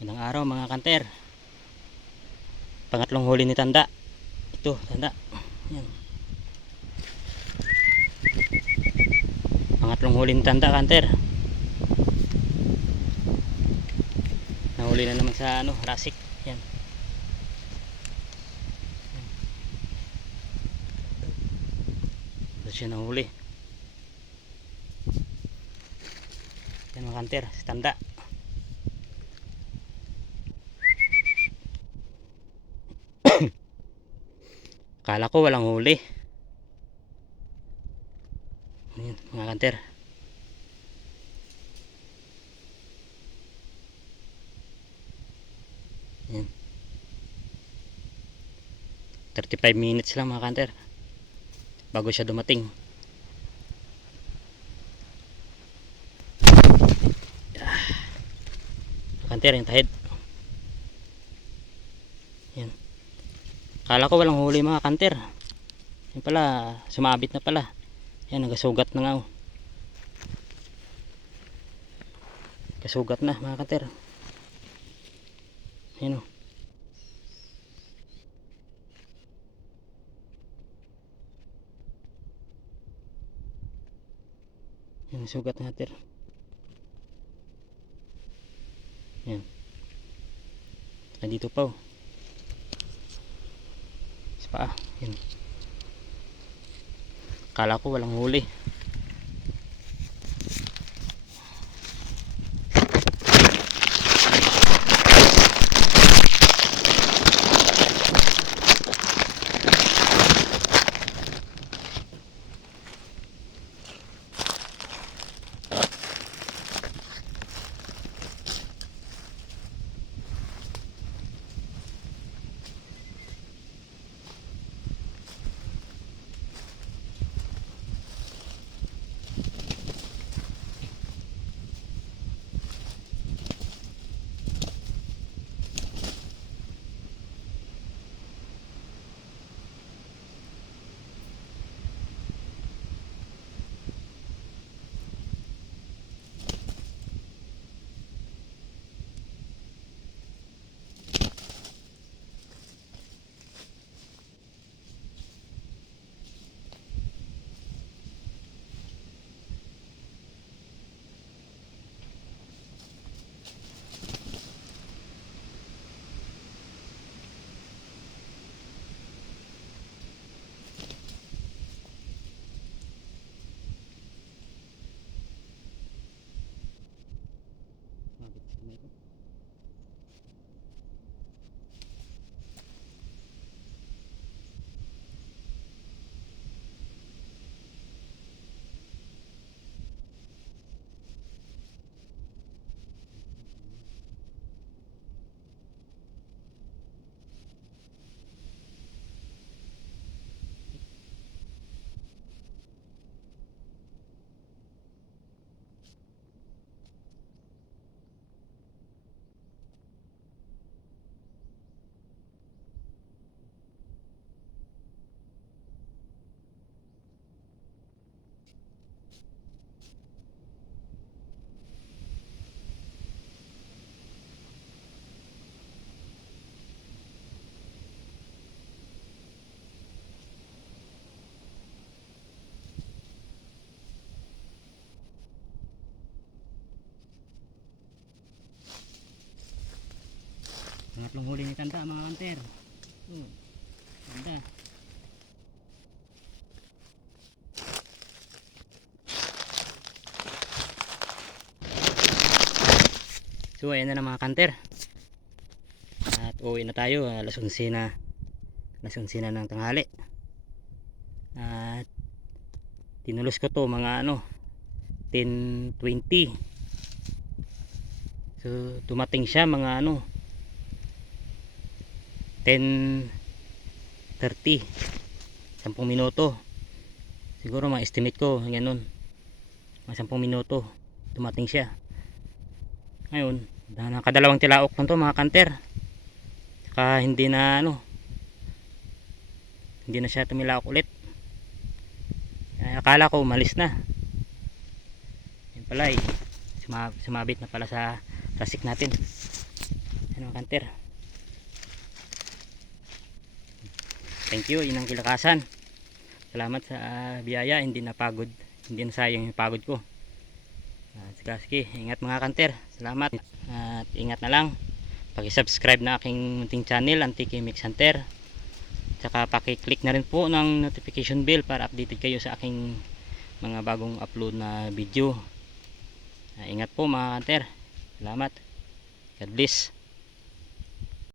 Ilang araw mga kanter. Pangatlong huli ni Tanda. Ito, Tanda. Yan. Pangatlong huli ni Tanda, kanter. Nahuli na naman sa rasik. Yan. Ito siya nahuli. Yan mga kanter, si Tanda. Kala ko walang huli. Ayan, mga kanter. Ayan. 35 minutes lang mga kanter bago siya dumating. Kanter yung tahid. Ayan. Kala ko walang huli mga kanter. Yan pala, sumabit na pala. Yan, nagasugat na nga. Kasugat na mga kanter. Yan o. Yan, sugat na kanter. Yan. Nandito pa o. Sa paa. Yan. Kala ko walang huli. Pangatlong huli ni Tanda mga kanter. Tanda. So ayan na mga kanter. At uwi na tayo. Alas 11 na. Alas 11 na ng tanghali. At tinulos ko to mga 10:20. So dumating siya mga 10:30, 10 minuto siguro, mga estimate ko ganun, mga 10 minuto dumating siya. Ngayon nakadalawang tilaok lang to mga kanter, saka hindi na siya tumilaok ulit. Akala ko umalis na, yan pala sumabit na pala sa rasik natin. Yan mga kanter. Thank you, yun ang kilakasan. Salamat sa biyaya, hindi napagod, hindi na sayang yung pagod ko. Sige, ingat mga kanter. Salamat at ingat na lang. Paki-subscribe na aking munting channel, Antique Mix Hunter. Tsaka paki-click na rin po ng notification bell para updated kayo sa aking mga bagong upload na video. Ingat po mga kanter. Salamat. God bless.